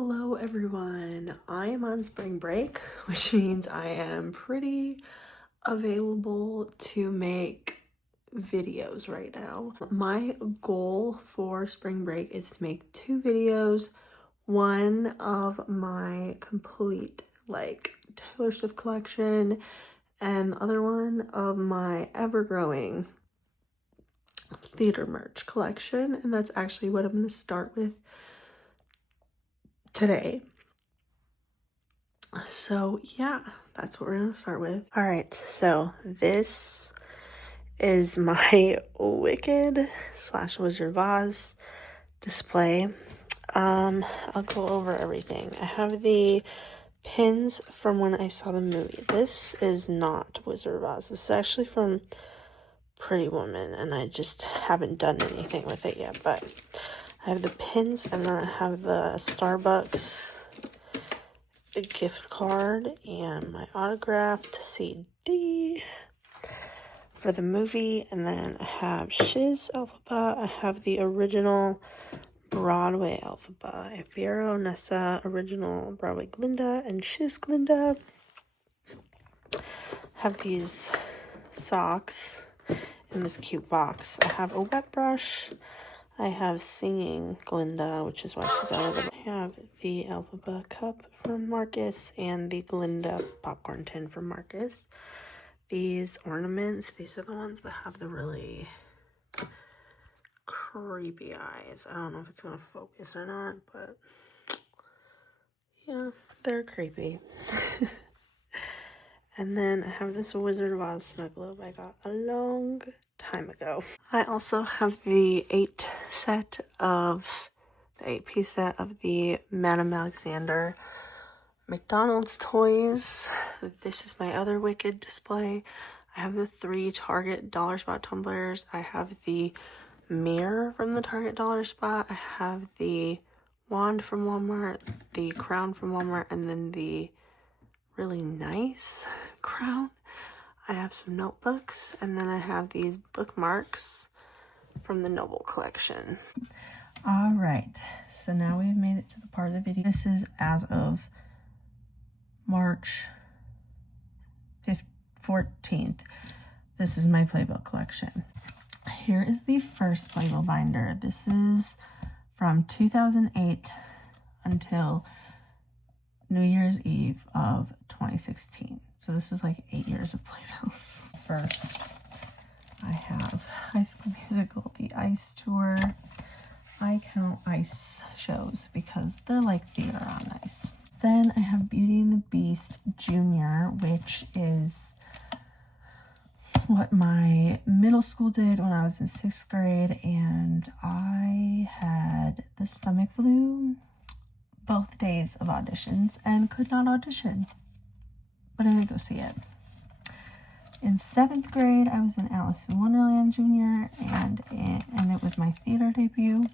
Hello everyone, I am on spring break, which means I am pretty available to make videos right now. My goal for spring break is to make 2 videos, one of my complete Taylor Swift collection and the other one of my ever-growing theater merch collection, and that's actually what I'm going to start with today. So yeah, that's what we're gonna start with. All right, so this is my Wicked / Wizard of Oz display. I'll go over everything. I have the pins from when I saw the movie. This is not Wizard of Oz. This is actually from Pretty Woman, and I just haven't done anything with it yet, but I have the pins, and then I have the Starbucks a gift card and my autographed CD for the movie, and then I have Shiz Alphaba. I have the original Broadway Alphaba. I have Vero Nessa original Broadway Glinda and Shiz Glinda. I have these socks in this cute box. I have a wet brush. I have Singing Glinda, which is why she's out of the... I have the Alphaba cup from Marcus and the Glinda popcorn tin from Marcus. These ornaments, these are the ones that have the really creepy eyes. I don't know if it's going to focus or not, but yeah, they're creepy. And then I have this Wizard of Oz snug globe I got a long time ago. I also have the 8-piece set of the Madame Alexander McDonald's toys. This is my other Wicked display. I have the 3 Target Dollar Spot tumblers. I have the mirror from the Target Dollar Spot. I have the wand from Walmart, the crown from Walmart, and then the really nice crown. I have some notebooks, and then I have these bookmarks from the Noble collection. All right, so now we've made it to the part of the video. This is as of March 14th. This is my playbill collection. Here is the first playbill binder. This is from 2008 until New Year's Eve of 2016. So this is like 8 years of playbills. First, I have High School Musical, the Ice Tour. I count ice shows because they're like theater on ice. Then I have Beauty and the Beast Junior, which is what my middle school did when I was in 6th grade, and I had the stomach flu both days of auditions and could not audition, but I did go see it. In 7th grade, I was in Alice in Wonderland Junior, and it was my theater debut.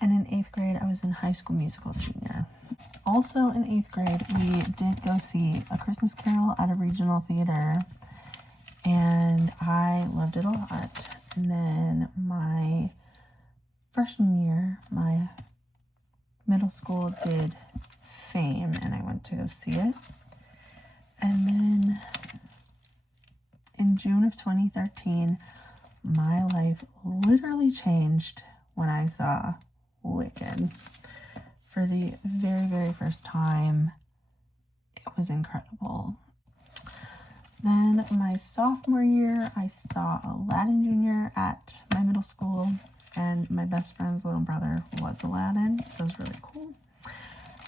And in 8th grade, I was in High School Musical Junior. Also in 8th grade, we did go see A Christmas Carol at a regional theater, and I loved it a lot. And then my freshman year, my middle school did Fame, and I went to go see it. And then in June of 2013, my life literally changed when I saw Wicked for the very, very first time. It was incredible. Then my sophomore year, I saw Aladdin Junior at my middle school, and my best friend's little brother was Aladdin, so it was really cool.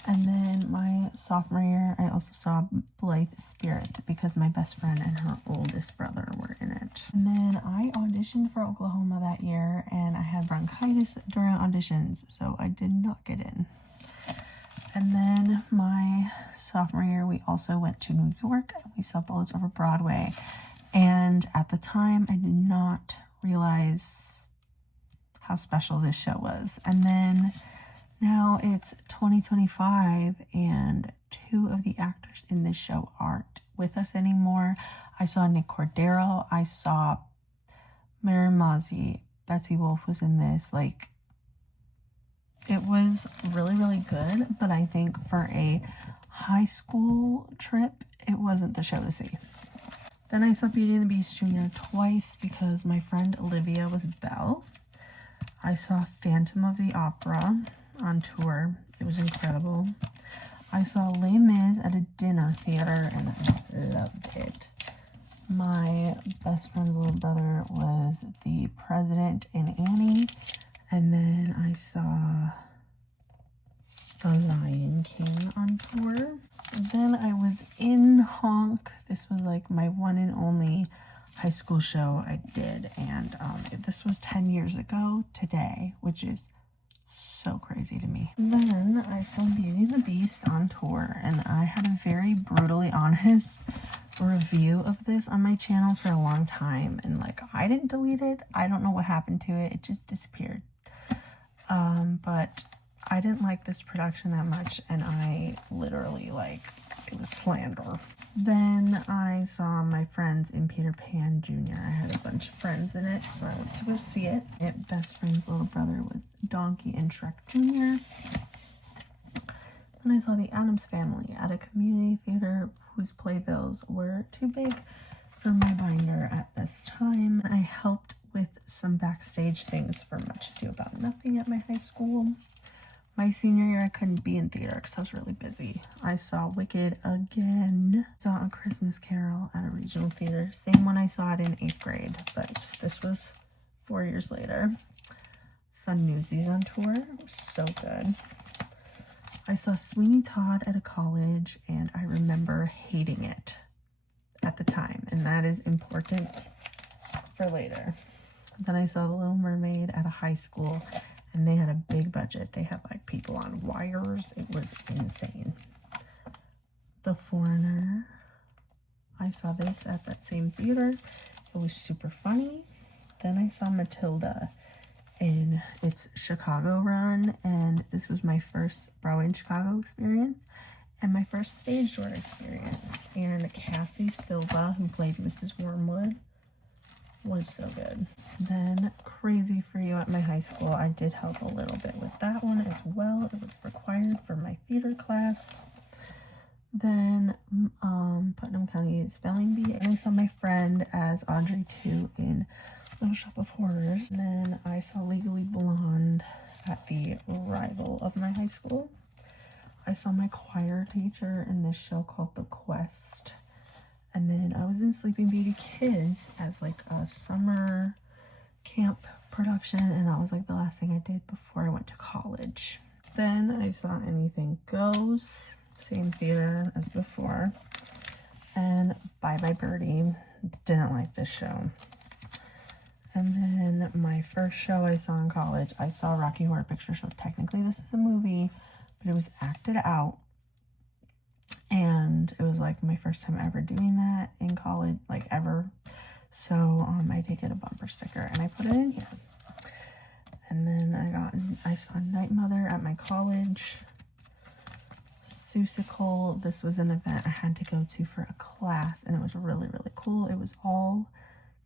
And then my sophomore year, I also saw Blythe Spirit because my best friend and her oldest brother were in it. And then I auditioned for Oklahoma that year, and I had bronchitis during auditions, so I did not get in. And then my sophomore year, we also went to New York, and we saw Bullets Over Broadway. And at the time, I did not realize how special this show was. And then now it's 2025, and 2 of the actors in this show aren't with us anymore. I saw Nick Cordero. I saw Mary Mozzie. Betsy Wolfe was in this. Like, It was really, really good, but I think for a high school trip, it wasn't the show to see. Then I saw Beauty and the Beast Junior twice because my friend Olivia was Belle. I saw Phantom of the Opera on tour. It was incredible. I saw Les Mis at a dinner theater and I loved it. My best friend's little brother was the president in Annie. And then I saw The Lion King on tour. Then I was in Honk. This was like my one and only high school show I did. And this was 10 years ago today, which is so crazy to me. Then I saw Beauty and the Beast on tour, and I had a very brutally honest review of this on my channel for a long time, and like I didn't delete it. I don't know what happened to it. It just disappeared. But I didn't like this production that much, and I literally, like, it was slander. Then I saw my friends in Peter Pan Jr. I had a bunch of friends in it, so I went to go see it. My best friend's little brother was Donkey and Shrek Jr. Then I saw the Addams Family at a community theater whose playbills were too big for my binder at this time. I helped with some backstage things for Much Ado About Nothing at my high school. My senior year, I couldn't be in theater because I was really busy. I saw Wicked again. Saw A Christmas Carol at a regional theater. Same one I saw it in 8th grade, but this was 4 years later. Saw Newsies on tour. It was so good. I saw Sweeney Todd at a college, and I remember hating it at the time, and that is important for later. Then I saw The Little Mermaid at a high school, and they had a big budget. They had like people on wires. It was insane. The Foreigner. I saw this at that same theater. It was super funny. Then I saw Matilda in its Chicago run, and this was my first Broadway in Chicago experience and my first stage door experience. And Cassie Silva, who played Mrs. Wormwood, was so good. Then Crazy for You at my high school. I did help a little bit with that one as well. It was required for my theater class. Then Putnam County Spelling Bee. And I saw my friend as Audrey 2 in Little Shop of Horrors. And then I saw Legally Blonde at the rival of my high school. I saw my choir teacher in this show called The Quest. And then I was in Sleeping Beauty Kids as like a summer camp production, and that was like the last thing I did before I went to college. Then I saw Anything Goes, same theater as before, and Bye Bye Birdie. Didn't like this show. And then my first show I saw in college, I saw Rocky Horror Picture Show. Technically this is a movie, but it was acted out. And it was like my first time ever doing that in college, like ever. So I did get a bumper sticker and I put it in here. And then I saw Night Mother at my college. Seussical. This was an event I had to go to for a class, and it was really, really cool. It was all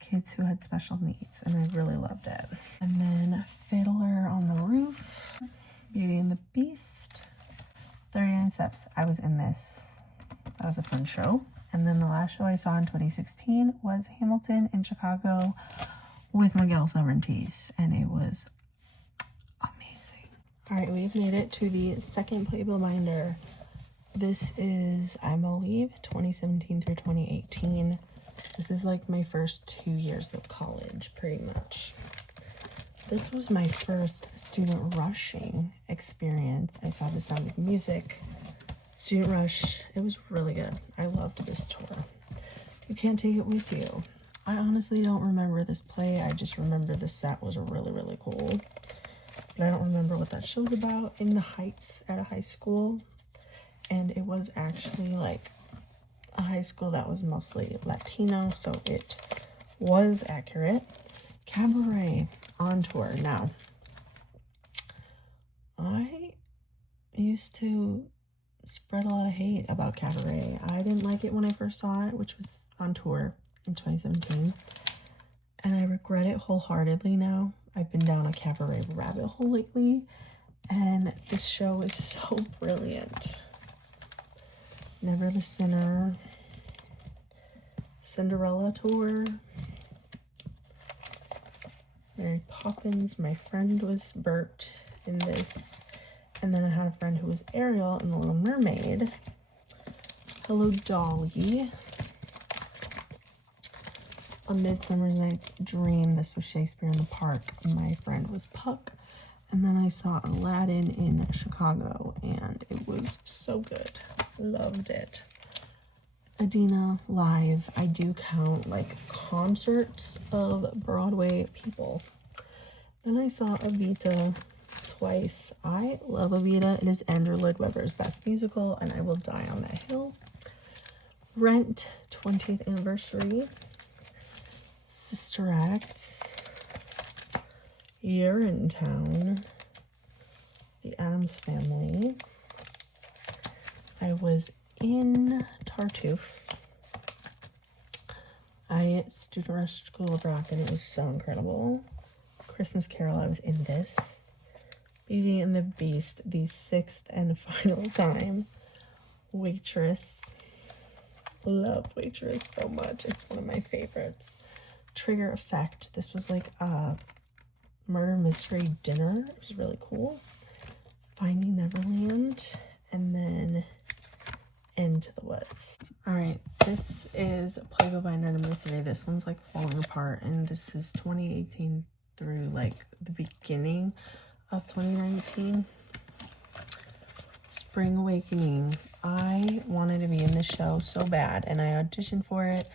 kids who had special needs, and I really loved it. And then Fiddler on the Roof, Beauty and the Beast, 39 Steps. I was in this. That was a fun show. And then the last show I saw in 2016 was Hamilton in Chicago with Miguel Sorrentino, and it was amazing. All right, we've made it to the second Playbill binder. This is, I believe, 2017 through 2018. This is like my first 2 years of college, pretty much. This was my first student rushing experience. I saw The Sound of Music, Student Rush. It was really good. I loved this tour. You can't take it with you. I honestly don't remember this play. I just remember the set was really, really cool. But I don't remember what that show's about. In the Heights at a high school. And it was actually like a high school that was mostly Latino, so it was accurate. Cabaret on tour. Now, I used to spread a lot of hate about Cabaret. I didn't like it when I first saw it, which was on tour in 2017. And I regret it wholeheartedly now. I've been down a Cabaret rabbit hole lately, And this show is so brilliant. Never the Sinner, Cinderella Tour, Mary Poppins. My friend was Bert in this. And then I had a friend who was Ariel in The Little Mermaid. Hello, Dolly. A Midsummer Night's Dream. This was Shakespeare in the Park. My friend was Puck. And then I saw Aladdin in Chicago, and it was so good. Loved it. Adina live. I do count like concerts of Broadway people. Then I saw Evita twice. I love Evita. It is Andrew Lloyd Webber's best musical, and I will die on that hill. Rent 20th anniversary. Sister Acts. Urinetown, The Addams Family. I was in Tartuffe. I Student Rush School of Rock, and it was so incredible. Christmas Carol, I was in this. Beauty and the Beast, the 6th and final time. Waitress. Love Waitress so much. It's one of my favorites. Trigger Effect. This was like a murder mystery dinner. It was really cool. Finding Neverland, and then Into the Woods. All right, this is Playbill binder number 3. This one's like falling apart, and this is 2018 through like the beginning of 2019. Spring Awakening. I wanted to be in this show so bad, and I auditioned for it,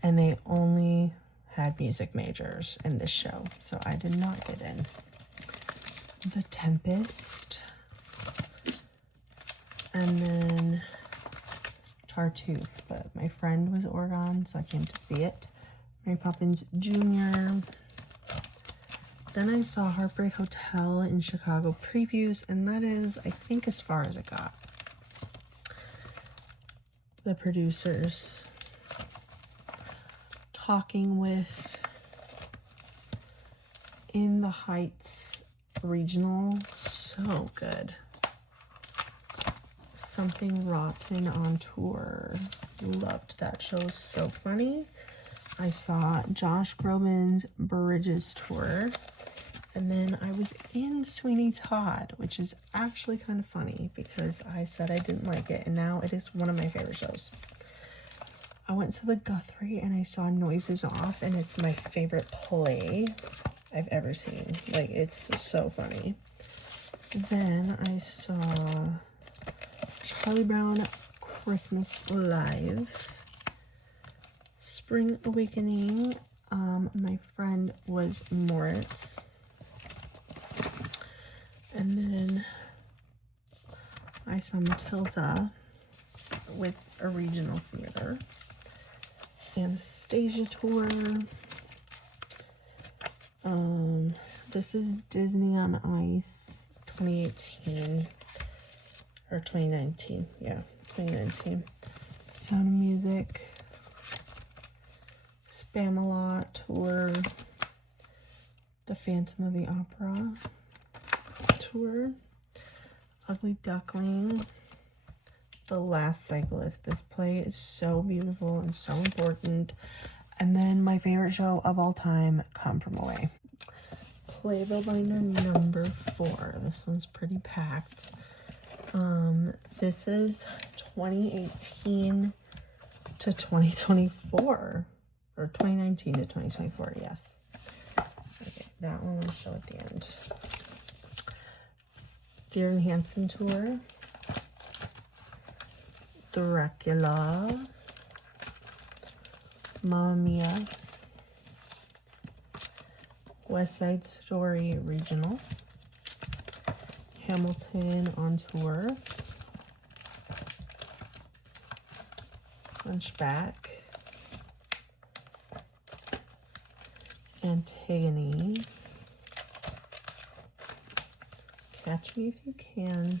and they only had music majors in this show, so I did not get in. The Tempest, and then Tartuffe, but my friend was Oregon, so I came to see it. Mary Poppins Jr. Then I saw Heartbreak Hotel in Chicago previews, and that is, I think, as far as it got. The producers talking with In the Heights Regional, so good. Something Rotten on Tour, loved that show, so funny. I saw Josh Groban's Bridges Tour, and then I was in Sweeney Todd, which is actually kind of funny because I said I didn't like it, and now it is one of my favorite shows. I went to the Guthrie and I saw Noises Off, and it's my favorite play I've ever seen. Like, it's so funny. Then I saw Charlie Brown Christmas Live. Spring Awakening. My friend was Moritz. And then I saw Matilda with a regional theater. Anastasia tour. This is Disney on Ice 2018 or 2019. Yeah, 2019. Sound of Music. Spamalot tour. The Phantom of the Opera tour. Ugly Duckling. The Last Cyclist. This play is so beautiful and so important. And then my favorite show of all time, Come From Away. Playbill binder number 4. This one's pretty packed. This is 2018 to 2024. Or 2019 to 2024, yes. Okay, that one will show at the end. Dear Hansen tour. Dracula, Mamma Mia, West Side Story Regional, Hamilton on Tour, Hunchback, Antigone, Catch Me If You Can,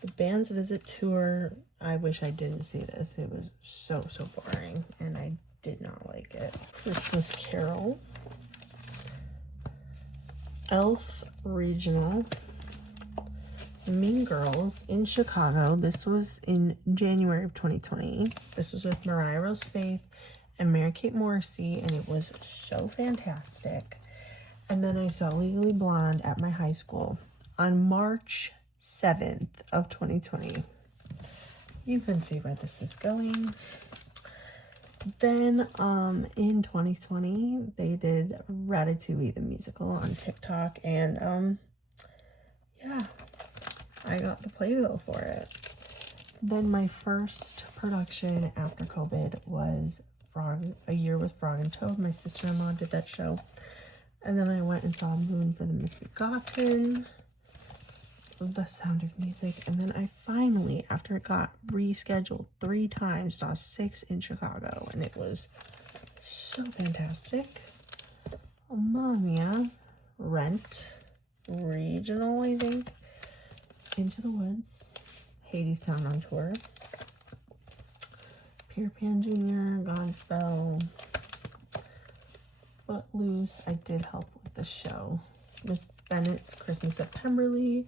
The Band's Visit Tour. I wish I didn't see this. It was so boring, and I did not like it. Christmas Carol. Elf regional Mean Girls in Chicago. This was in January of 2020. This was with Mariah Rose Faith and Mary-Kate Morrissey, and it was so fantastic. And then I saw Legally Blonde at my high school on March 7th of 2020. You can see where this is going. Then in 2020 they did Ratatouille the musical on TikTok, and yeah, I got the playbill for it. Then my first production after COVID was A Year with Frog and Toad. My sister-in-law did that show. And then I went and saw Moon for the Misbegotten, The Sound of Music, and then I finally, after it got rescheduled 3 times, saw 6 in Chicago, and it was so fantastic. Mamma Mia, Rent, Regional, I think, Into the Woods, Hadestown on Tour, Peter Pan Jr., Godspell, Footloose. I did help with the show. Miss Bennett's Christmas at Pemberley,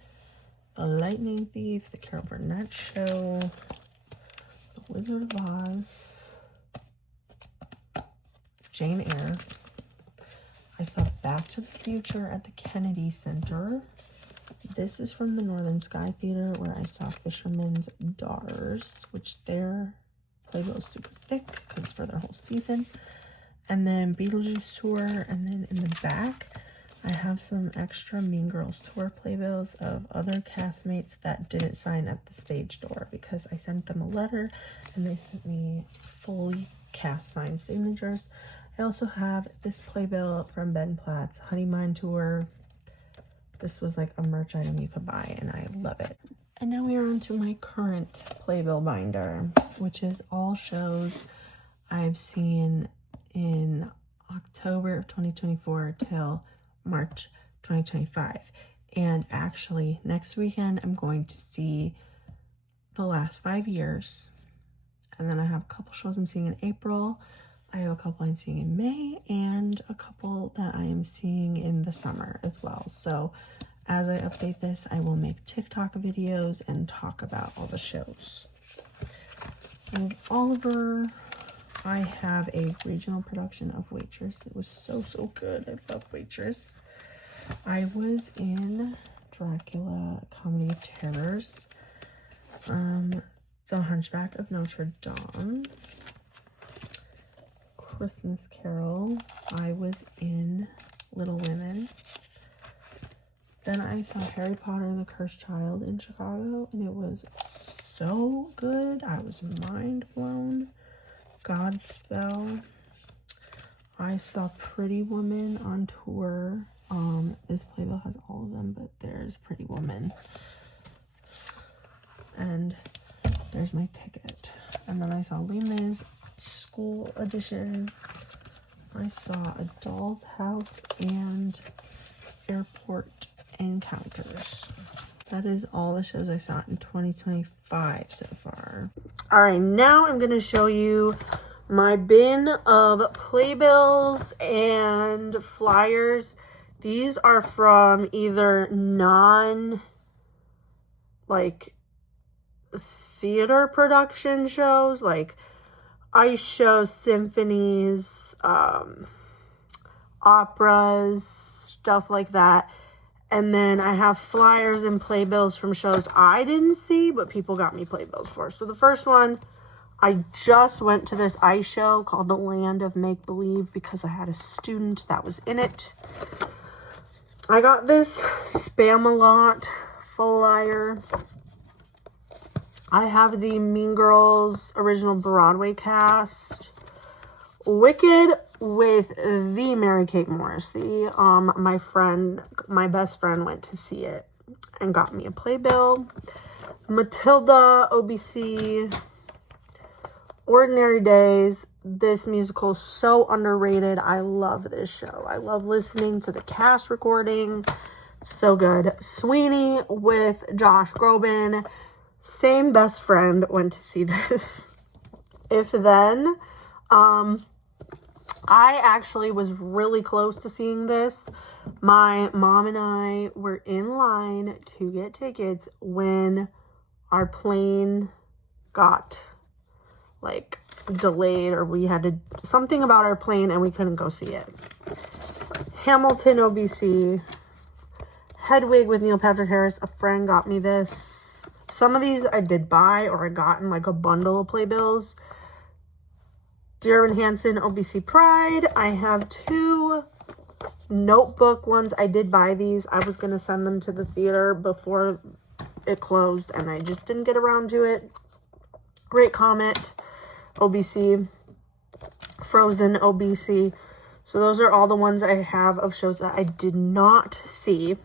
The Lightning Thief, The Carol Burnett Show, The Wizard of Oz, Jane Eyre. I saw Back to the Future at the Kennedy Center. This is from the Northern Sky Theater, where I saw Fisherman's Daughters, which their playbill is super thick because for their whole season. And then Beetlejuice Tour, and then in the back I have some extra Mean Girls Tour playbills of other castmates that didn't sign at the stage door because I sent them a letter and they sent me fully cast signed signatures. I also have this playbill from Ben Platt's Honey Mine Tour. This was like a merch item you could buy, and I love it. And now we are on to my current playbill binder, which is all shows I've seen in October of 2024 till March 2025. And actually next weekend I'm going to see the last 5 years, and then I have a couple shows I'm seeing in April. I have a couple I'm seeing in May, and a couple that I am seeing in the summer as well. So as I update this, I will make TikTok videos and talk about all the shows. And Oliver, I have a regional production of Waitress. It was so good. I love Waitress. I was in Dracula Comedy of Terrors, The Hunchback of Notre Dame, Christmas Carol. I was in Little Women. Then I saw Harry Potter and the Cursed Child in Chicago, and it was so good. I was mind blown. Godspell. I saw Pretty Woman on tour. This playbill has all of them, but there's Pretty Woman. And there's my ticket. And then I saw Les Mis School Edition. I saw A Doll's House and Airport Encounters. That is all the shows I saw in 2025 so far. All right, now I'm going to show you my bin of playbills and flyers. These are from either theater production shows, like ice shows, symphonies, operas, stuff like that. And then I have flyers and playbills from shows I didn't see, but people got me playbills for. So the first one, I just went to this ice show called The Land of Make Believe because I had a student that was in it. I got this Spam-A-Lot flyer. I have the Mean Girls original Broadway cast. Wicked with the Mary-Kate Morrissey. My best friend went to see it and got me a playbill. Matilda, OBC, Ordinary Days. This musical is so underrated. I love this show. I love listening to the cast recording. So good. Sweeney with Josh Groban. Same best friend went to see this. If Then. I actually was really close to seeing this. My mom and I were in line to get tickets when our plane got like delayed, or we had to something about our plane and we couldn't go see it. Hamilton, OBC, Hedwig with Neil Patrick Harris. A friend got me this. Some of these I did buy, or I got in like a bundle of playbills. Dear Evan Hansen, OBC Pride. I have 2 notebook ones. I did buy these. I was going to send them to the theater before it closed, and I just didn't get around to it. Great Comet, OBC. Frozen, OBC. So those are all the ones I have of shows that I did not see.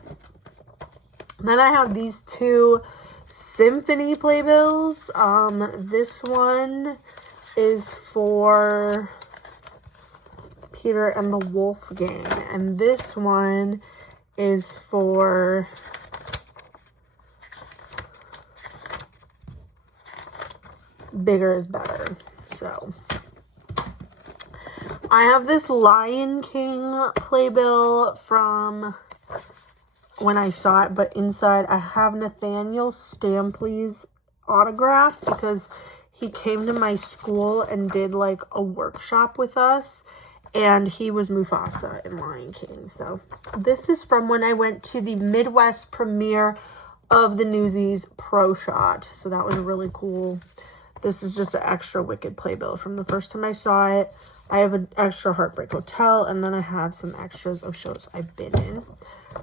Then I have these 2 symphony playbills. This one is for Peter and the Wolf Gang, and this one is for Bigger is Better. So I have this Lion King playbill from when I saw it, but inside I have Nathaniel Stampley's autograph because he came to my school and did like a workshop with us, and he was Mufasa in Lion King. So this is from when I went to the Midwest premiere of the Newsies Pro Shot. So that was really cool. This is just an extra Wicked playbill from the first time I saw it. I have an extra Heartbreak Hotel, and then I have some extras of shows I've been in.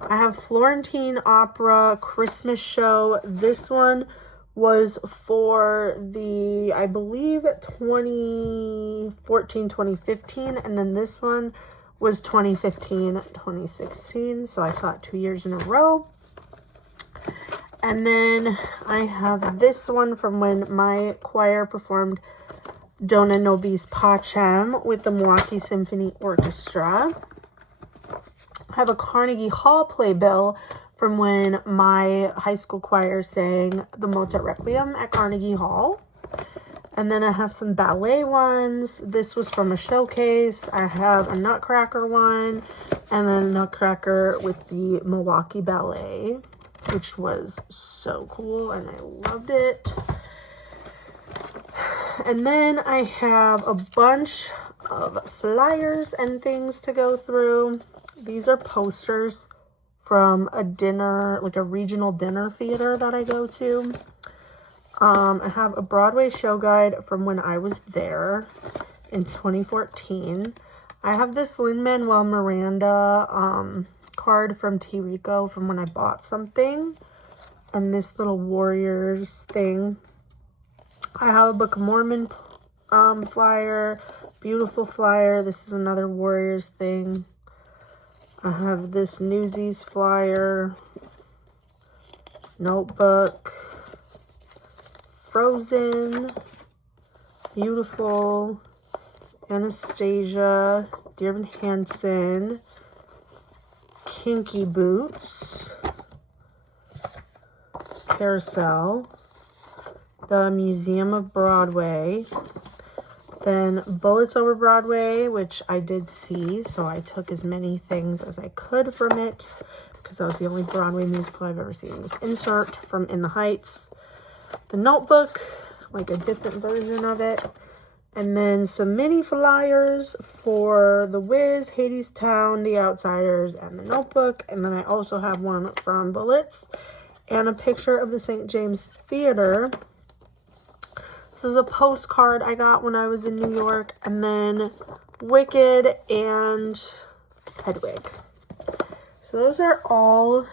I have Florentine Opera Christmas Show. This one was for the, I believe, 2014, 2015. And then this one was 2015, 2016. So I saw it 2 years in a row. And then I have this one from when my choir performed Dona Nobis Pacem with the Milwaukee Symphony Orchestra. I have a Carnegie Hall playbill from when my high school choir sang the Mozart Requiem at Carnegie Hall. And then I have some ballet ones. This was from a showcase. I have a Nutcracker one, and then a Nutcracker with the Milwaukee Ballet, which was so cool, and I loved it. And then I have a bunch of flyers and things to go through. These are posters from a dinner, like a regional dinner theater that I go to. I have a Broadway show guide from when I was there in 2014. I have this Lin-Manuel Miranda card from T. Rico from when I bought something. And this little Warriors thing. I have a Book of Mormon flyer. Beautiful flyer. This is another Warriors thing. I have this Newsies flyer. Notebook. Frozen. Beautiful. Anastasia. Dear Evan Hansen. Kinky Boots. Carousel. The Museum of Broadway. Then Bullets Over Broadway, which I did see, so I took as many things as I could from it because that was the only Broadway musical I've ever seen. This insert from In the Heights. The Notebook, like a different version of it. And then some mini flyers for The Wiz, Hadestown, The Outsiders, and The Notebook. And then I also have one from Bullets and a picture of the St. James Theater. This is a postcard I got when I was in New York. And then Wicked and Hedwig. So those are all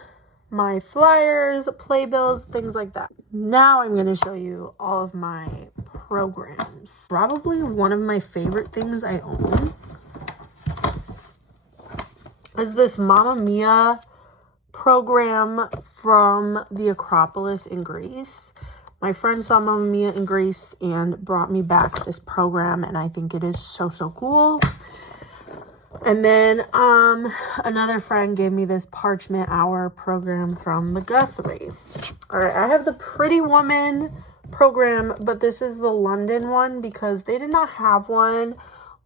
my flyers, playbills, things like that. Now I'm going to show you all of my programs. Probably one of my favorite things I own is this Mamma Mia program from the Acropolis in Greece. My friend saw Mamma Mia in Greece and brought me back this program, and I think it is so, so cool. And then another friend gave me this Parchment Hour program from the Guthrie. All right, I have the Pretty Woman program, but this is the London one because they did not have one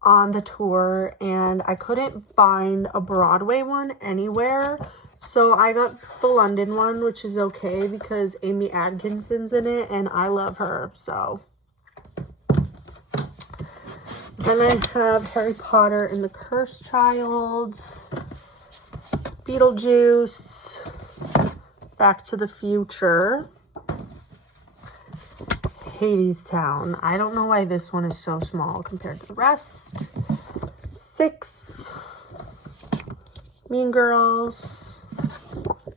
on the tour, and I couldn't find a Broadway one anywhere. So I got the London one, which is okay because Amy Adkinson's in it and I love her. So then I have Harry Potter and the Cursed Child, Beetlejuice, Back to the Future, Hadestown. I don't know why this one is so small compared to the rest. 6, Mean Girls,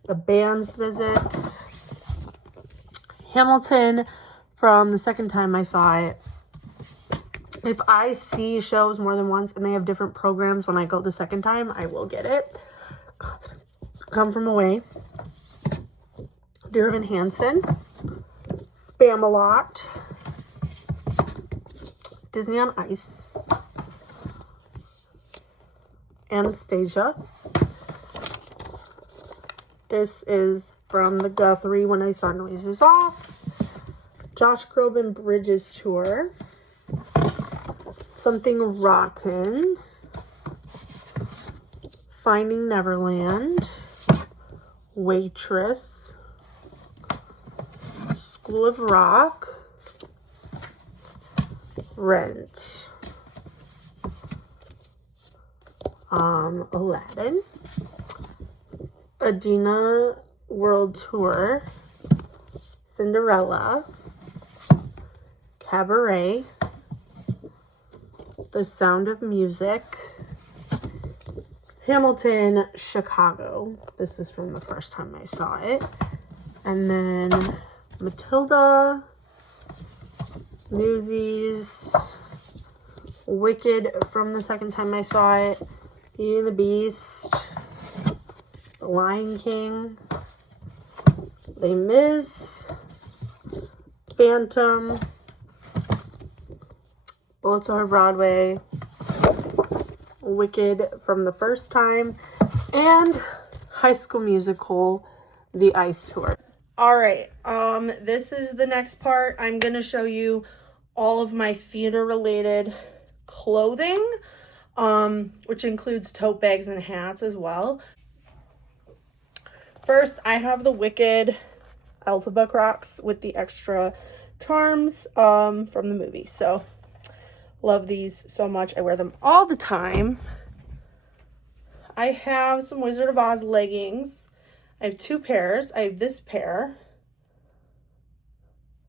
The Band's Visit, Hamilton from the second time I saw it. If I see shows more than once and they have different programs when I go the second time, I will get it. Come From Away, Dear Evan Hansen, Spamalot, Disney on Ice, Anastasia. This is from the Guthrie When I Saw Noises Off, Josh Groban Bridges Tour, Something Rotten, Finding Neverland, Waitress, School of Rock, Rent, Aladdin, Adina World Tour, Cinderella, Cabaret, The Sound of Music, Hamilton, Chicago. This is from the first time I saw it. And then Matilda, Newsies, Wicked from the second time I saw it, Beauty and the Beast, The Lion King, Les Mis, Phantom, Bullets Over Broadway, Wicked from the first time, and High School Musical, The Ice Tour. All right, this is the next part. I'm going to show you all of my theater-related clothing, which includes tote bags and hats as well. First, I have the Wicked Elphaba Crocs with the extra charms from the movie. So, love these so much. I wear them all the time. I have some Wizard of Oz leggings. I have 2 pairs. I have this pair.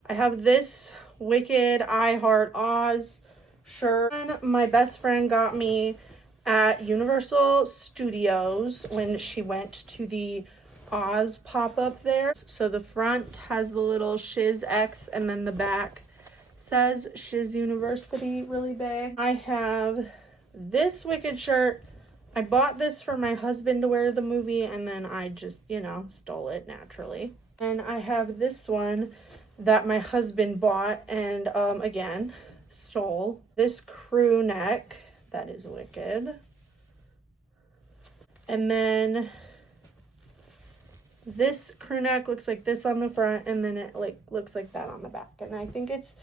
I have this Wicked I Heart Oz shirt. And my best friend got me at Universal Studios when she went to the Oz pop-up there. So the front has the little Shiz X and then the back says Shiz University really big. I have this Wicked shirt. I bought this for my husband to wear to the movie and then I just, you know, stole it naturally. And I have this one that my husband bought and again stole. This crew neck that is Wicked. And then this crew neck looks like this on the front and then it like looks like that on the back. And I think it's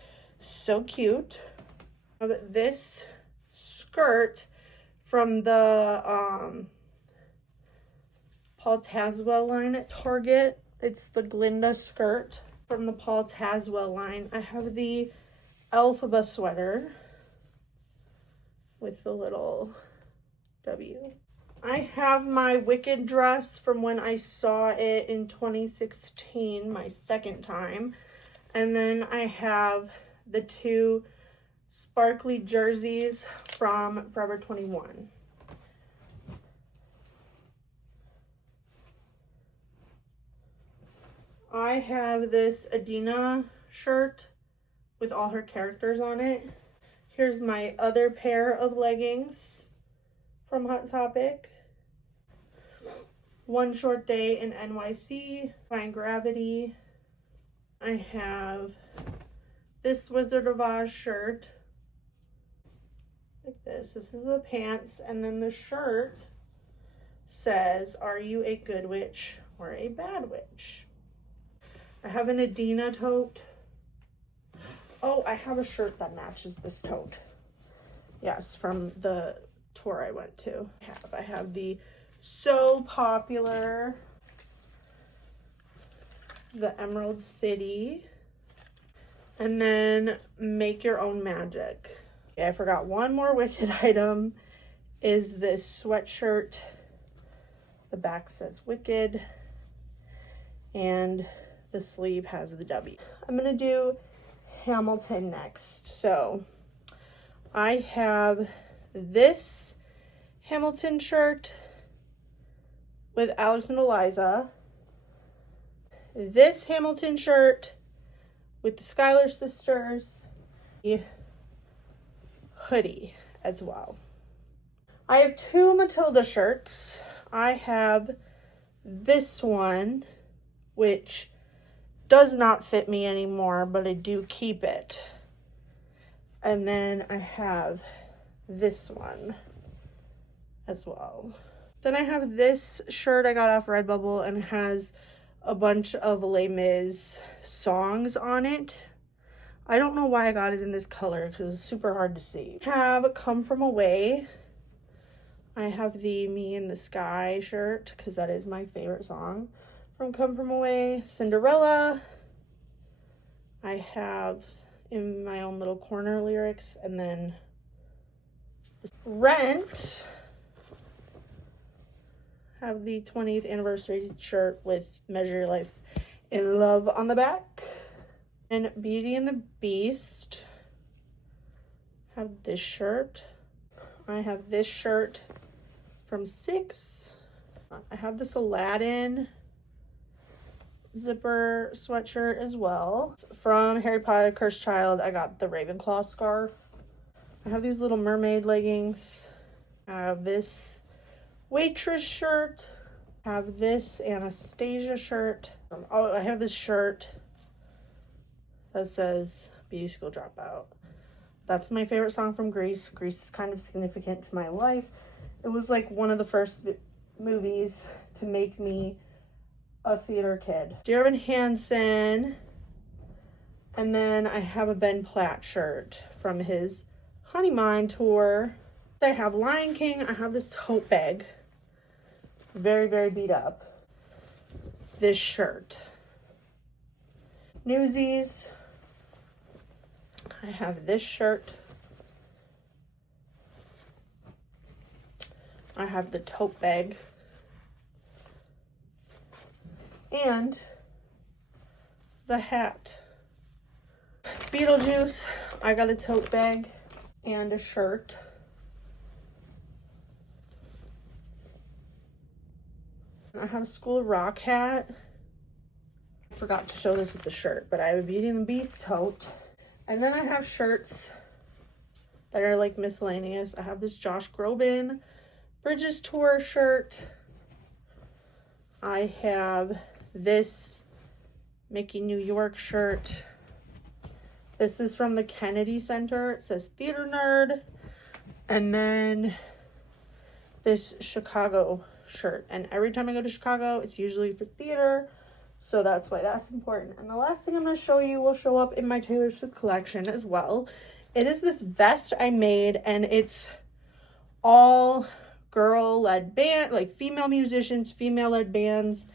so cute. This skirt from the Paul Tazwell line at Target. It's the Glinda skirt from the Paul Tazwell line. I have the Elphaba sweater with the little W. I have my Wicked dress from when I saw it in 2016, my second time. And then I have the 2 sparkly jerseys from Forever 21. I have this Adina shirt with all her characters on it. Here's my other pair of leggings from Hot Topic. One Short Day in NYC, Defying Gravity. I have this Wizard of Oz shirt. Like this. This is the pants. And then the shirt says, "Are you a good witch or a bad witch?" I have an Adina tote. Oh, I have a shirt that matches this tote. Yes, from the tour I went to. I have the so popular, the Emerald City, and then Make Your Own Magic. Okay, I forgot one more Wicked item is this sweatshirt. The back says Wicked, and the sleeve has the W. I'm gonna do Hamilton next. So I have this Hamilton shirt with Alex and Eliza, this Hamilton shirt with the Schuyler sisters, a hoodie as well. I have two Matilda shirts. I have this one, which does not fit me anymore, but I do keep it. And then I have this one as well. Then I have this shirt I got off Redbubble and has a bunch of Les Mis songs on it. I don't know why I got it in this color because it's super hard to see. I have Come From Away. I have the Me in the Sky shirt because that is my favorite song from Come From Away. Cinderella. I have In My Own Little Corner lyrics, and then Rent. Have the 20th anniversary shirt with Measure Your Life in Love on the back. And Beauty and the Beast. Have this shirt. I have this shirt from Six. I have this Aladdin zipper sweatshirt as well. From Harry Potter Cursed Child, I got the Ravenclaw scarf. I have these Little Mermaid leggings. I have this Waitress shirt. I have this Anastasia shirt. Oh, I have this shirt that says Beauty School Dropout. That's my favorite song from Grease. Grease is kind of significant to my life. It was like one of the first movies to make me a theater kid. Dear Evan Hansen. And then I have a Ben Platt shirt from his Honey Mine tour. I have Lion King. I have this tote bag. Very, very beat up. This shirt. Newsies. I have this shirt. I have the tote bag. And the hat. Beetlejuice. I got a tote bag and a shirt. I have a School of Rock hat. I forgot to show this with the shirt, but I have a Beauty and the Beast tote. And then I have shirts that are like miscellaneous. I have this Josh Groban Bridges Tour shirt. I have this Mickey New York shirt. This is from the Kennedy Center. It says Theater Nerd. And then this Chicago shirt. And every time I go to Chicago, it's usually for theater. So that's why that's important. And the last thing I'm going to show you will show up in my Taylor Swift collection as well. It is this vest I made, and it's all girl-led band, like female musicians, female-led bands,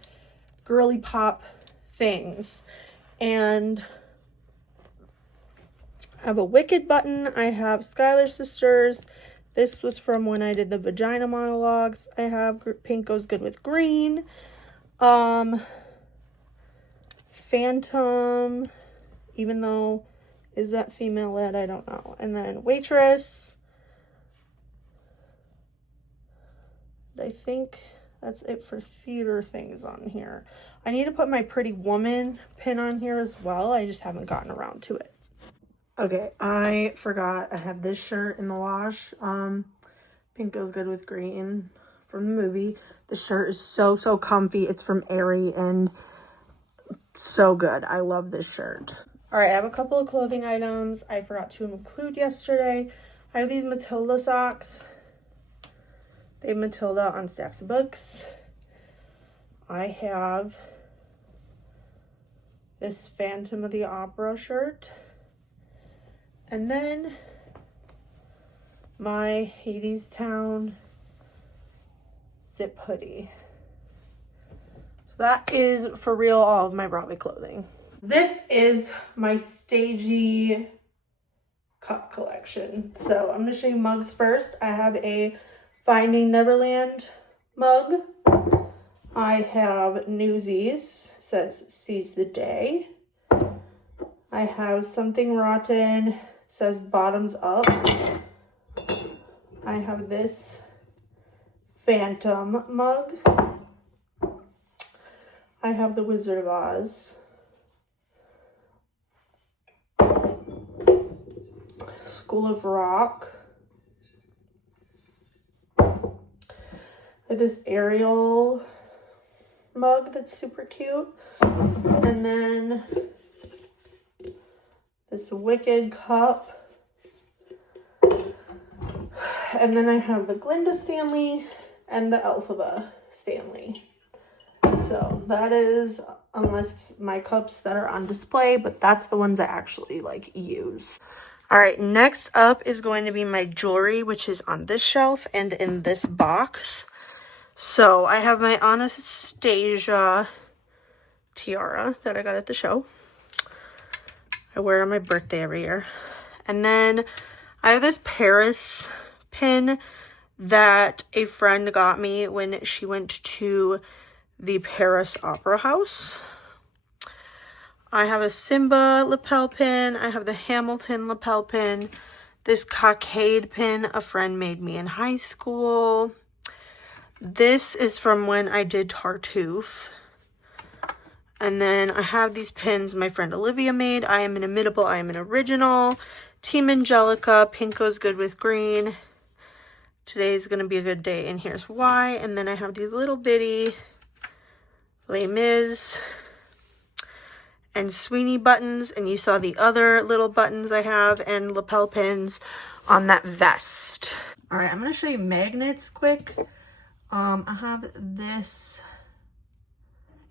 girly pop things. And I have a Wicked button. I have Schuyler Sisters. This was from when I did the vagina monologues. I have Pink Goes Good with Green. Phantom, even though, is that female led? I don't know. And then Waitress. I think that's it for theater things on here. I need to put my Pretty Woman pin on here as well. I just haven't gotten around to it. Okay, I forgot I have this shirt in the wash. Pink Goes Good with Green from the movie. The shirt is so comfy. It's from Aerie and so good. I love this shirt. All right, I have a couple of clothing items I forgot to include yesterday. I have these Matilda socks. They have Matilda on stacks of books. I have this Phantom of the Opera shirt. And then my Hadestown zip hoodie. So that is for real all of my Broadway clothing. This is my stagey cup collection. So I'm gonna show you mugs first. I have a Finding Neverland mug. I have Newsies, says Seize the Day. I have Something Rotten, says Bottoms Up. I have this Phantom mug. I have the Wizard of Oz. School of Rock. I have this Ariel mug that's super cute. And then this Wicked cup. And then I have the Glinda Stanley and the Elphaba Stanley. So that is, unless my cups that are on display, but that's the ones I actually like use. All right, next up is going to be my jewelry, which is on this shelf and in this box. So I have my Anastasia tiara that I got at the show. I wear it on my birthday every year. And then I have this Paris pin that a friend got me when she went to the Paris Opera House. I have a Simba lapel pin. I have the Hamilton lapel pin. This cockade pin a friend made me in high school. This is from when I did Tartuffe. And then I have these pins my friend Olivia made. I am inimitable. I am an original. Team Angelica. Pink goes good with green. Today's going to be a good day, and here's why. And then I have these little bitty Les Mis and Sweeney buttons, and you saw the other little buttons I have and lapel pins on that vest. All right, I'm going to show you magnets quick. I have this,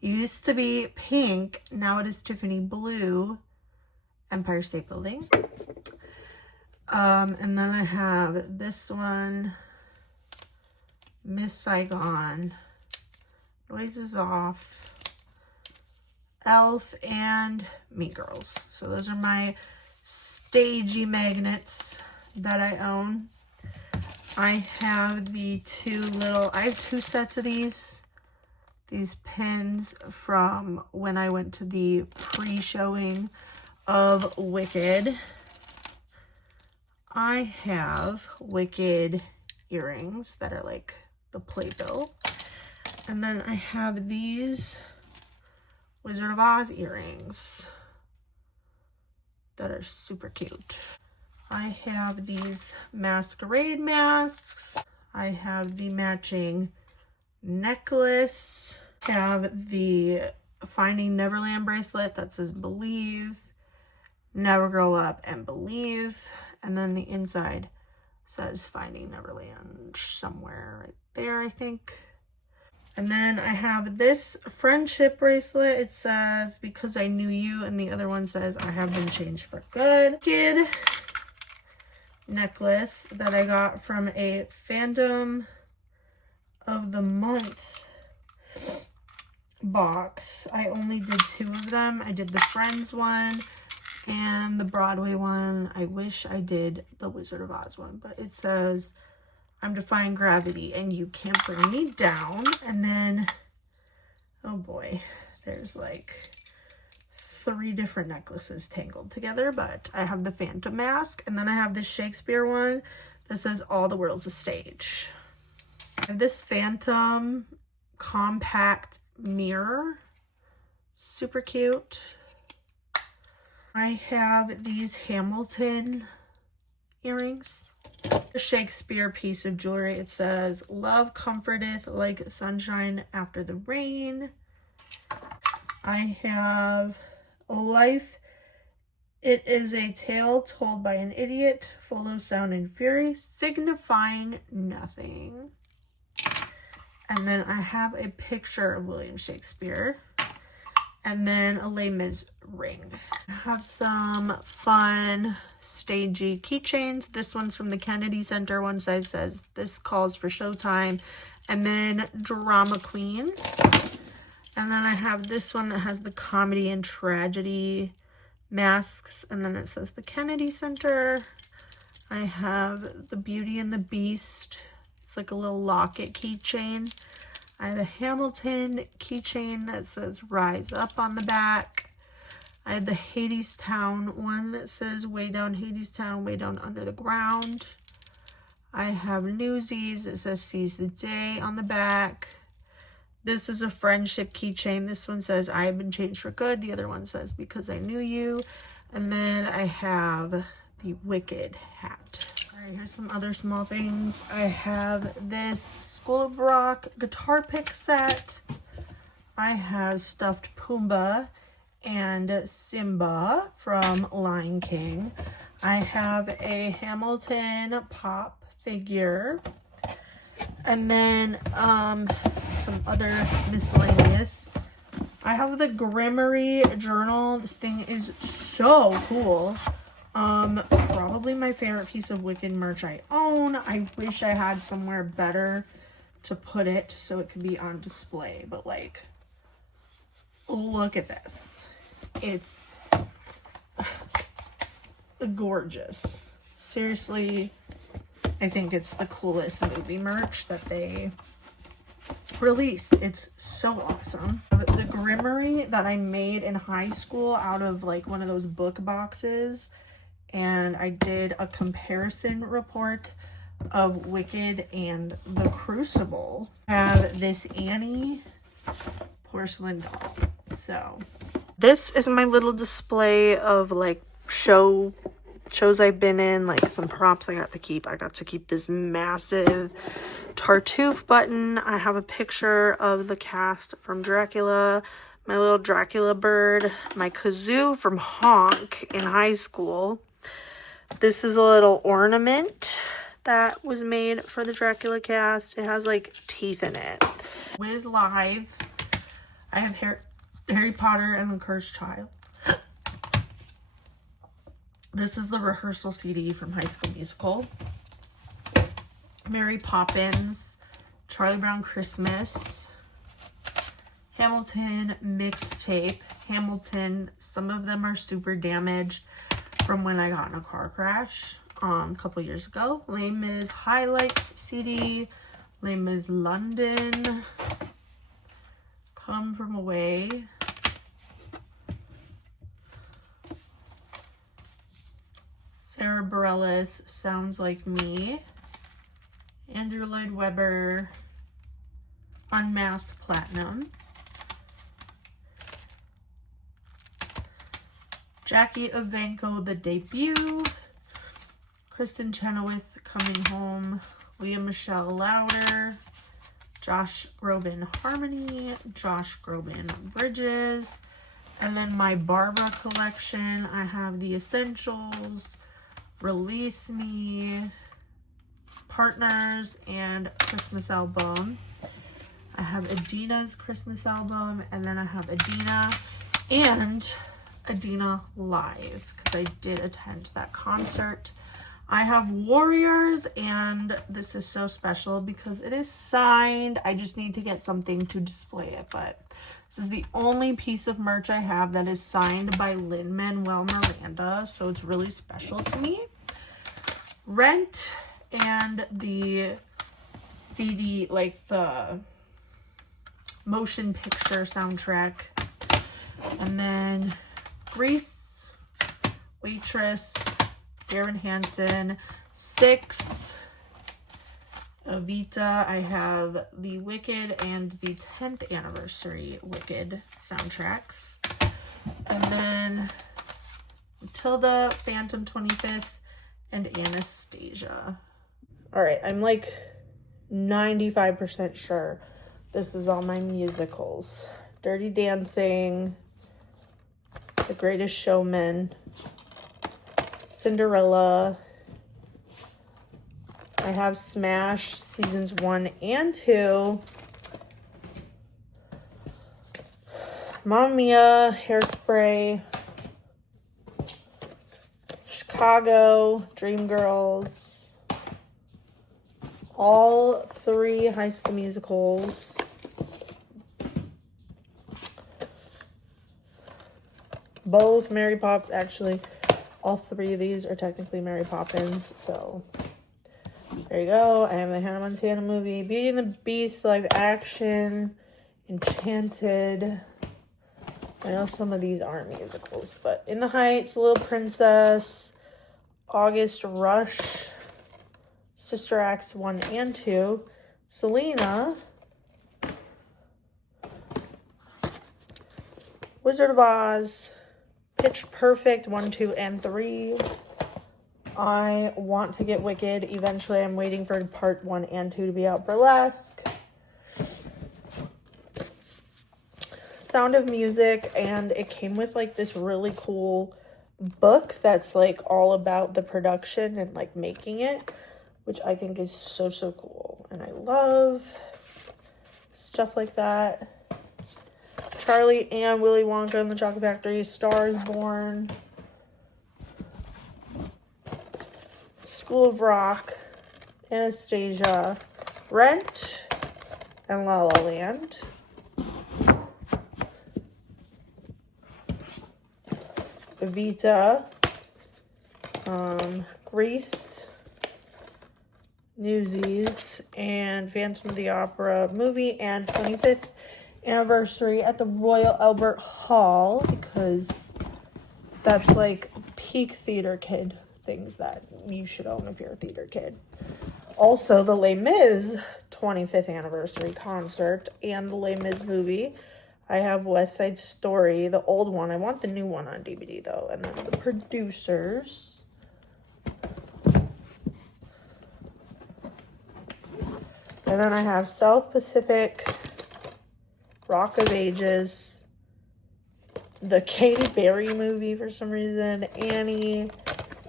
used to be pink, now it is Tiffany blue, Empire State Building. And then I have this one, Miss Saigon, Noises Off, Elf, and Mean Girls. So those are my stagey magnets that I own. I have the I have two sets of these pins from when I went to the pre-showing of Wicked. I have Wicked earrings that are like the playbill. And then I have these Wizard of Oz earrings that are super cute. I have these masquerade masks. I have the matching necklace. I have the Finding Neverland bracelet that says Believe, Never Grow Up, and Believe. And then the inside says Finding Neverland somewhere right there, I think. And then I have this friendship bracelet. It says Because I Knew You, and the other one says I Have Been Changed for Good. Kid necklace that I got from a Fandom of the Month box. I only did 2 of them. I did the Friends one and the Broadway one. I wish I did the Wizard of Oz one, but it says I'm defying gravity and you can't bring me down. And then, oh boy, there's like 3 different necklaces tangled together, but I have the Phantom mask, and then I have this Shakespeare one that says All the World's a Stage. I have this Phantom compact mirror, super cute. I have these Hamilton earrings. A Shakespeare piece of jewelry. It says Love comforteth like sunshine after the rain. I have Life, it is a tale told by an idiot, full of sound and fury, signifying nothing. And then I have a picture of William Shakespeare. and then a Les Mis ring. I have some fun stagey keychains. This one's from the Kennedy Center. One side says this calls for showtime, and then drama queen. And then I have this one that has the comedy and tragedy masks, and then it says the Kennedy Center. I have the Beauty and the Beast. It's like a little locket keychain. I have a Hamilton keychain that says Rise Up on the back. I have the Hadestown one that says way down Hadestown, way down under the ground. I have Newsies. It says Seize the Day on the back. This is a friendship keychain. This one says I have been changed for good. The other one says because I knew you. And then I have the Wicked hat. All right, here's some other small things. I have this School of Rock guitar pick set. I have stuffed Pumbaa and Simba from Lion King. I have a Hamilton pop figure. And then some other miscellaneous. I have the Grimmery journal. This thing is so cool. Probably my favorite piece of Wicked merch I own. I wish I had somewhere better to put it so it could be on display. But like, look at this. It's gorgeous. Seriously, I think it's the coolest movie merch that they released. It's so awesome. The Grimmery that I made in high school out of like one of those book boxes, and I did a comparison report of Wicked and The Crucible. I have this Annie porcelain doll. So this is my little display of like shows I've been in, like some props I got to keep. I got to keep this massive Tartuffe button. I have a picture of the cast from Dracula, my little Dracula bird, my kazoo from Honk in high school. This is a little ornament that was made for the Dracula cast. It has like teeth in it. Wiz Live. I have Harry Potter and the Cursed Child. This is the rehearsal CD from High School Musical. Mary Poppins, Charlie Brown Christmas, Hamilton mixtape. Hamilton, some of them are super damaged from when I got in a car crash a couple years ago. Les Mis Highlights CD, Les Mis London, Come From Away, Sarah Bareilles, Sounds Like Me, Andrew Lloyd Webber, Unmasked Platinum, Jackie Evancho, The Debut, Kristen Chenoweth, Coming Home, Leah Michelle Louder, Josh Groban Harmony, Josh Groban Bridges, and then my Barbara collection. I have The Essentials, Release Me, Partners, and Christmas album. I have Adina's Christmas album, and then I have Adina and Adina Live because I did attend that concert. I have Warriors, and this is so special because it is signed. I just need to get something to display it, but this is the only piece of merch I have that is signed by Lin-Manuel Miranda, so it's really special to me. Rent and the CD, like the motion picture soundtrack, and then Grease, Waitress, Darren Hansen, Six, Evita. I have the Wicked and the 10th anniversary Wicked soundtracks, and then Matilda, Phantom 25th, and Anastasia. All right, I'm like 95% sure this is all my musicals. Dirty Dancing, The Greatest Showman, Cinderella. I have Smash seasons 1 and 2. Mamma Mia, Hairspray, Chicago, Dreamgirls, all 3 High School Musicals, both Mary Poppins. Actually, all 3 of these are technically Mary Poppins, so there you go. I have the Hannah Montana movie, Beauty and the Beast live action, Enchanted. I know some of these aren't musicals, but In the Heights, Little Princess, August Rush, Sister Acts 1 and 2, Selena, Wizard of Oz, Pitch Perfect 1, 2, and 3. I want to get Wicked. Eventually, I'm waiting for part 1 and 2 to be out. Burlesque, Sound of Music, and it came with like this really cool book that's like all about the production and like making it, which I think is so cool, and I love stuff like that. Charlie and Willy Wonka and the Chocolate Factory, Stars Born, School of Rock, Anastasia, Rent, and La La Land. Evita, Grease, Newsies, and Phantom of the Opera movie, and 25th anniversary at the Royal Albert Hall, because that's like peak theater kid things that you should own if you're a theater kid. Also, the Les Mis 25th anniversary concert and the Les Mis movie. I have West Side Story, the old one. I want the new one on DVD, though. And then The Producers. And then I have South Pacific, Rock of Ages, the Katy Perry movie for some reason, Annie.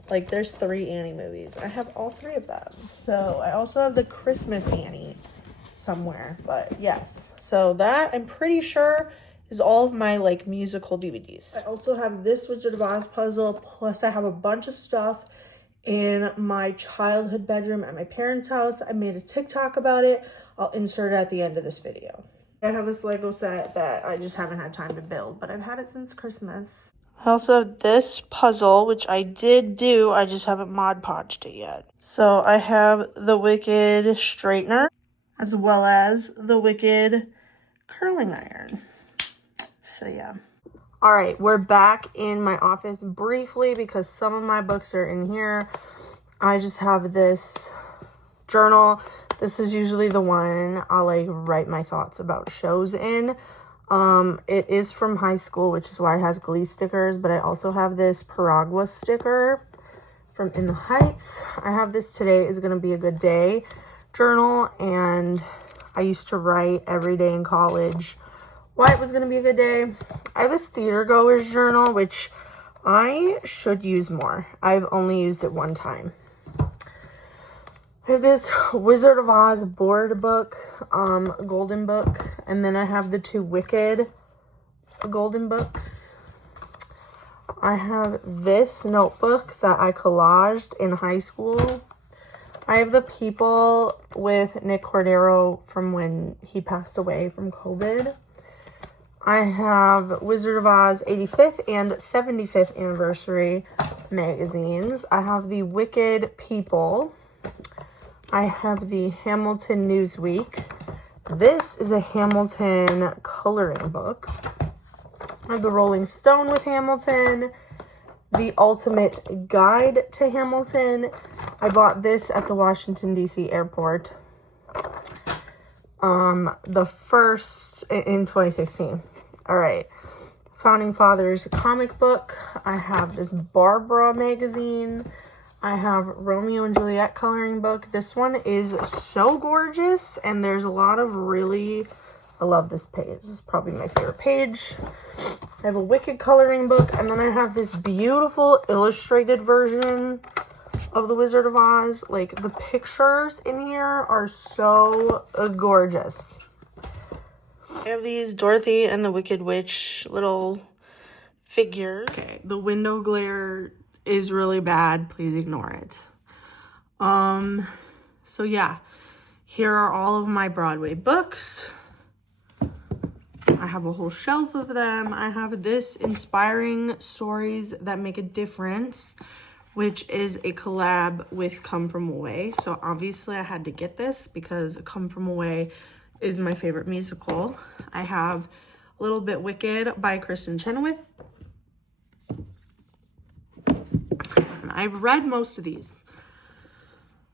Like, there's 3 Annie movies. I have all 3 of them. So, I also have the Christmas Annie somewhere, but yes, so that I'm pretty sure is all of my like musical DVDs. I also have this Wizard of Oz puzzle, plus I have a bunch of stuff in my childhood bedroom at my parents' house. I made a TikTok about it. I'll insert it at the end of this video. I have this Lego set that I just haven't had time to build, but I've had it since Christmas. I also have this puzzle, which I did do, I just haven't Mod Podged it yet. So I have the Wicked straightener, as well as the Wicked curling iron. So yeah. All right, we're back in my office briefly because some of my books are in here. I just have this journal. This is usually the one I'll like write my thoughts about shows in. It is from high school, which is why it has Glee stickers, but I also have this Paragua sticker from In the Heights. I have this Today is Gonna Be a Good Day journal, and I used to write every day in college why it was going to be a good day. I have this theater goers journal, which I should use more. I've only used it one time. I have this Wizard of Oz board book, golden book, and then I have the 2 Wicked golden books. I have this notebook that I collaged in high school. I have the people with Nick Cordero from when he passed away from COVID. I have Wizard of Oz 85th and 75th anniversary magazines. I have the Wicked People. I have the Hamilton Newsweek. This is a Hamilton coloring book. I have the Rolling Stone with Hamilton. The Ultimate Guide to Hamilton. I bought this at the Washington, D.C. airport. The first in 2016. All right. Founding Fathers comic book. I have this Barbara magazine. I have Romeo and Juliet coloring book. This one is so gorgeous, and there's a lot of really, I love this page. This is probably my favorite page. I have a Wicked coloring book, and then I have this beautiful illustrated version of the Wizard of Oz. Like, the pictures in here are so gorgeous. I have these Dorothy and the Wicked Witch little figures. Okay, the window glare is really bad. Please ignore it. So yeah, here are all of my Broadway books. I have a whole shelf of them. I have this Inspiring Stories That Make a Difference, which is a collab with Come From Away. So obviously I had to get this because Come From Away is my favorite musical. I have A Little Bit Wicked by Kristen Chenoweth. I've read most of these.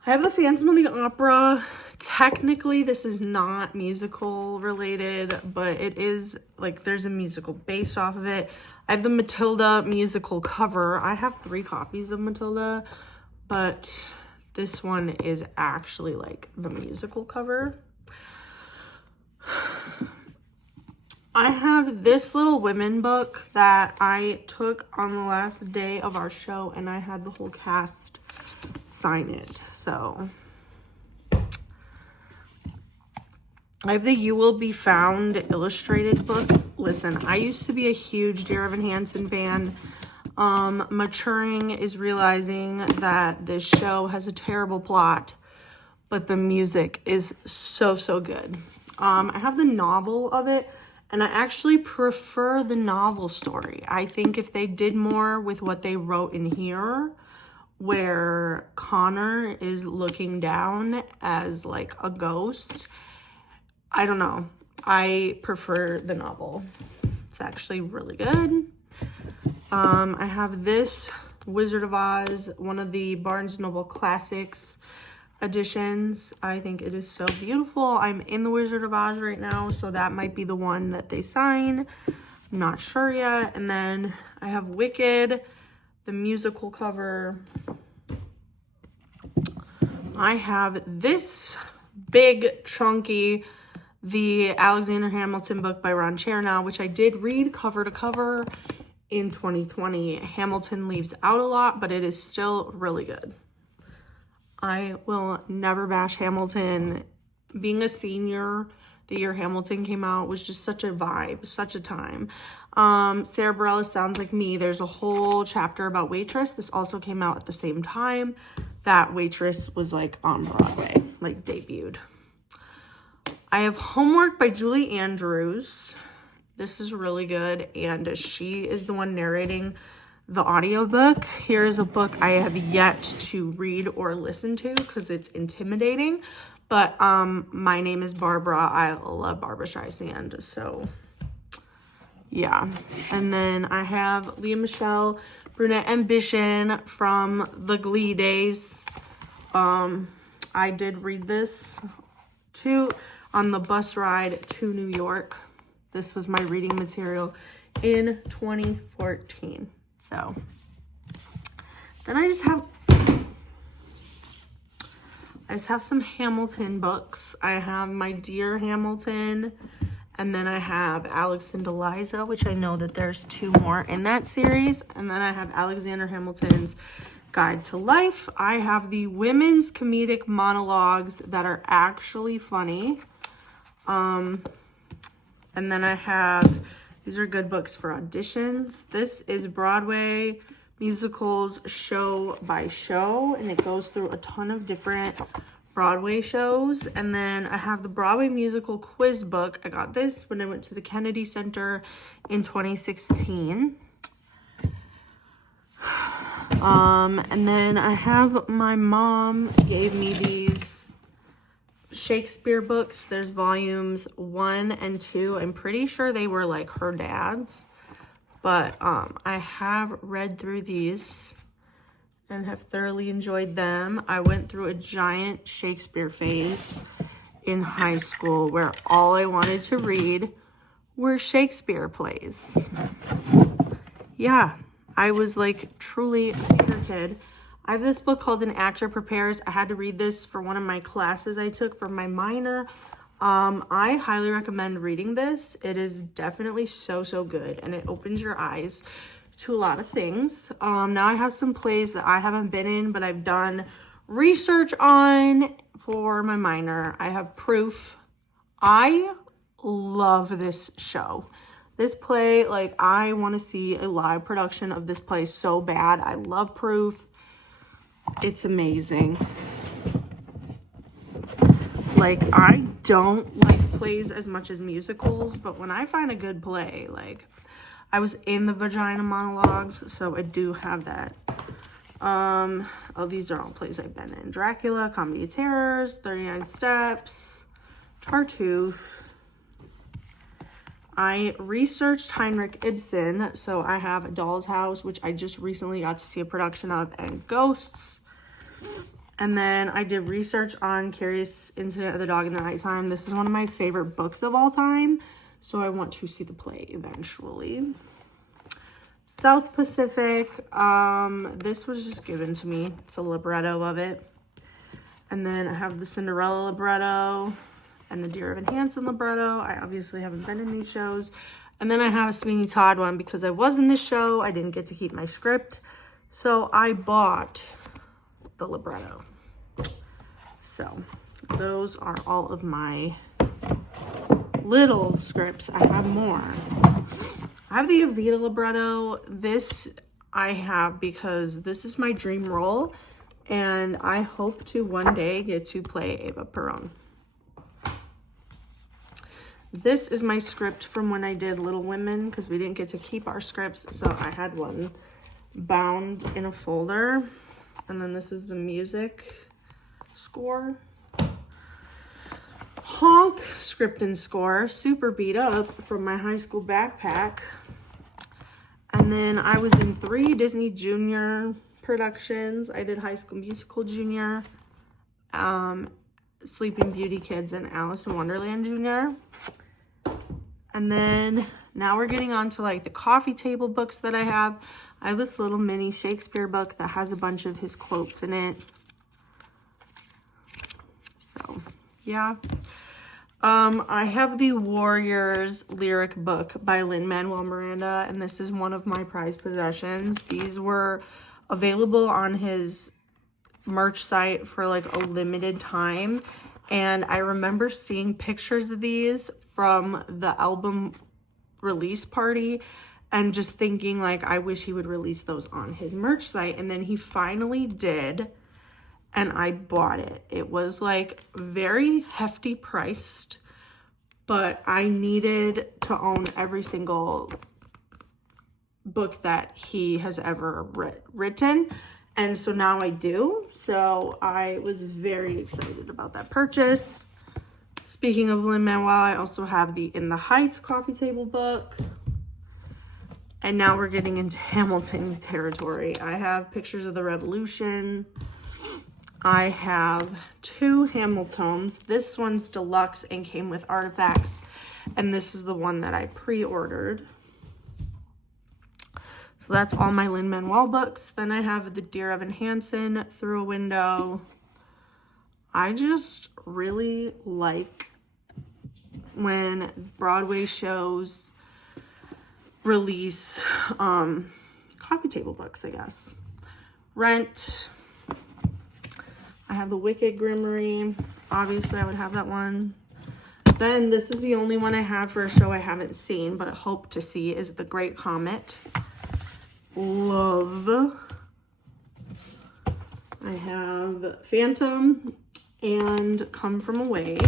I have the Phantom of the Opera. Technically, this is not musical related, but it is, like, there's a musical based off of it. I have the Matilda musical cover. I have 3 copies of Matilda, but this one is actually, like, the musical cover. I have this little women book that I took on the last day of our show, and I had the whole cast sign it. So I have the You Will Be Found illustrated book. Listen, I used to be a huge Dear Evan Hansen fan. Maturing is realizing that this show has a terrible plot, but the music is so, so good. I have the novel of it, and I actually prefer the novel story. I think if they did more with what they wrote in here, where Connor is looking down as like a ghost, I don't know. I prefer the novel. It's actually really good. I have this Wizard of Oz, one of the Barnes & Noble Classics editions. I think it is so beautiful. I'm in the Wizard of Oz right now, so that might be the one that they sign. I'm not sure yet. And then I have Wicked, the musical cover. I have this big chunky, the Alexander Hamilton book by Ron Chernow, which I did read cover to cover in 2020. Hamilton leaves out a lot, but it is still really good. I will never bash Hamilton. Being a senior the year Hamilton came out was just such a vibe, such a time. Sarah Bareilles Sounds Like Me. There's a whole chapter about Waitress. This also came out at the same time that Waitress was like on Broadway, like debuted. I have Homework by Julie Andrews. This is really good, and she is the one narrating the audiobook. Here's a book I have yet to read or listen to because it's intimidating. But My Name is Barbara. I love Barbara Streisand, so yeah. And then I have Leah Michelle, Brunette Ambition from the Glee days. I did read this too on the bus ride to New York. This was my reading material in 2014. So then I just have some Hamilton books. I have My Dear Hamilton, and then I have Alex and Eliza, which I know that there's 2 more in that series. And then I have Alexander Hamilton's Guide to Life. I have the women's comedic monologues that are actually funny. And then I have, these are good books for auditions. This is Broadway Musicals Show by Show, and it goes through a ton of different Broadway shows. And then I have the Broadway Musical Quiz book. I got this when I went to the Kennedy Center in 2016. And then I have, my mom gave me these Shakespeare books. There's volumes 1 and 2. I'm pretty sure they were like her dad's, but I have read through these and have thoroughly enjoyed them. I went through a giant Shakespeare phase in high school where all I wanted to read were Shakespeare plays. Yeah, I was like truly a theater kid. I have this book called An Actor Prepares. I had to read this for one of my classes I took for my minor. I highly recommend reading this. It is definitely so, so good, and it opens your eyes to a lot of things. Now I have some plays that I haven't been in, but I've done research on for my minor. I have Proof. I love this show. This play, like, I want to see a live production of this play so bad. I love Proof. It's amazing. Like, I don't like plays as much as musicals, but when I find a good play, like, I was in the Vagina Monologues, so I do have that. Oh, these are all plays I've been in. Dracula, Comedy of Terrors, 39 Steps, Tartuffe. I researched Heinrich Ibsen, so I have A Doll's House, which I just recently got to see a production of, and Ghosts. And then I did research on Curious Incident of the Dog in the Nighttime. This is one of my favorite books of all time, so I want to see the play eventually. South Pacific, this was just given to me. It's a libretto of it. And then I have the Cinderella libretto and the Dear Evan Hansen libretto. I obviously haven't been in these shows. And then I have a Sweeney Todd one because I was in this show. I didn't get to keep my script, so I bought the libretto. So those are all of my little scripts. I have more. I have the Evita libretto. This I have because this is my dream role, and I hope to one day get to play Eva Peron. This is my script from when I did Little Women, because we didn't get to keep our scripts, so I had one bound in a folder. And then this is the music score. Honk script and score, super beat up from my high school backpack. And then I was in 3 Disney Junior productions. I did High School Musical Junior, Sleeping Beauty Kids, and Alice in Wonderland Junior. And then now we're getting on to like the coffee table books that I have. I have this little mini Shakespeare book that has a bunch of his quotes in it. So, yeah. I have the Warriors lyric book by Lin-Manuel Miranda, and this is one of my prized possessions. These were available on his merch site for like a limited time, and I remember seeing pictures of these from the album release party and just thinking like, I wish he would release those on his merch site. And then he finally did, and I bought it. It was like very hefty priced, but I needed to own every single book that he has ever written. And so now I do. So I was very excited about that purchase. Speaking of Lin-Manuel, I also have the In the Heights coffee table book. And now we're getting into Hamilton territory. I have Pictures of the Revolution. I have 2 Hamiltons. This one's deluxe and came with artifacts. And this is the one that I pre-ordered. So that's all my Lin-Manuel books. Then I have the Dear Evan Hansen, Through a Window. I just really like when Broadway shows release coffee table books, I guess. Rent. I have the Wicked Grimmery. Obviously, I would have that one. Then this is the only one I have for a show I haven't seen, but hope to see, is The Great Comet. Love. I have Phantom and Come From Away.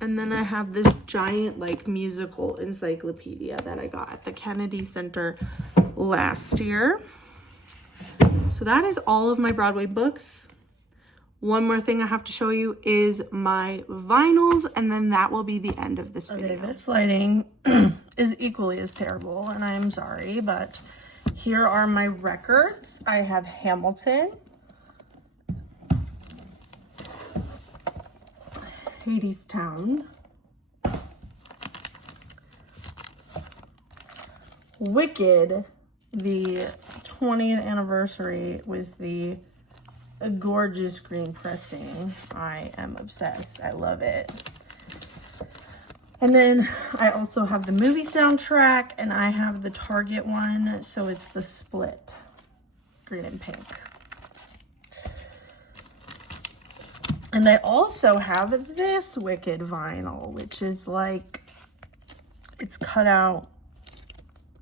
And then I have this giant like musical encyclopedia that I got at the Kennedy Center last year. So that is all of my Broadway books. One more thing I have to show you is my vinyls, and then that will be the end of this video. Okay, this lighting is equally as terrible, and I'm sorry, but here are my records. I have Hamilton, Hadestown, Wicked, the 20th anniversary with the gorgeous green pressing. I am obsessed. I love it. And then I also have the movie soundtrack, and I have the Target one, so it's the split green and pink. And I also have this Wicked vinyl, which is like, it's cut out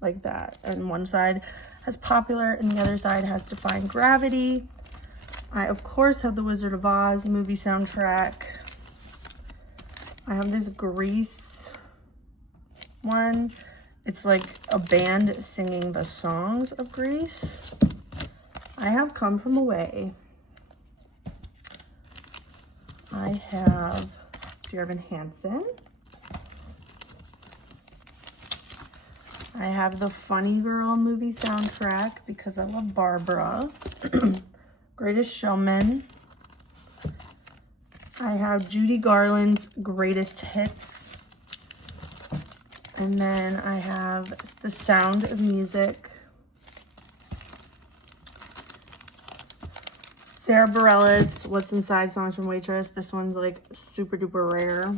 like that. And one side has Popular and the other side has Defying Gravity. I, of course, have the Wizard of Oz movie soundtrack. I have this Grease one. It's like a band singing the songs of Grease. I have Come From Away. I have Dear Evan Hansen. I have the Funny Girl movie soundtrack because I love Barbara. Greatest Showman. I have Judy Garland's Greatest Hits. And then I have The Sound of Music. Sarah Bareilles, What's Inside, Songs from Waitress. This one's like super duper rare.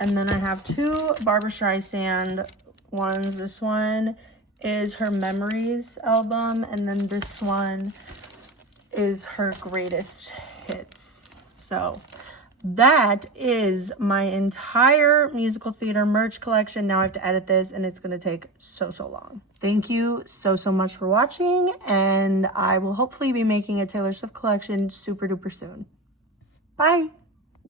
And then I have two Barbra Streisand ones. This one is her Memories album, and then this one is her Greatest Hits. So that is my entire musical theater merch collection. Now I have to edit this, and it's going to take so long. Thank you so much for watching, and I will hopefully be making a Taylor Swift collection super duper soon. Bye.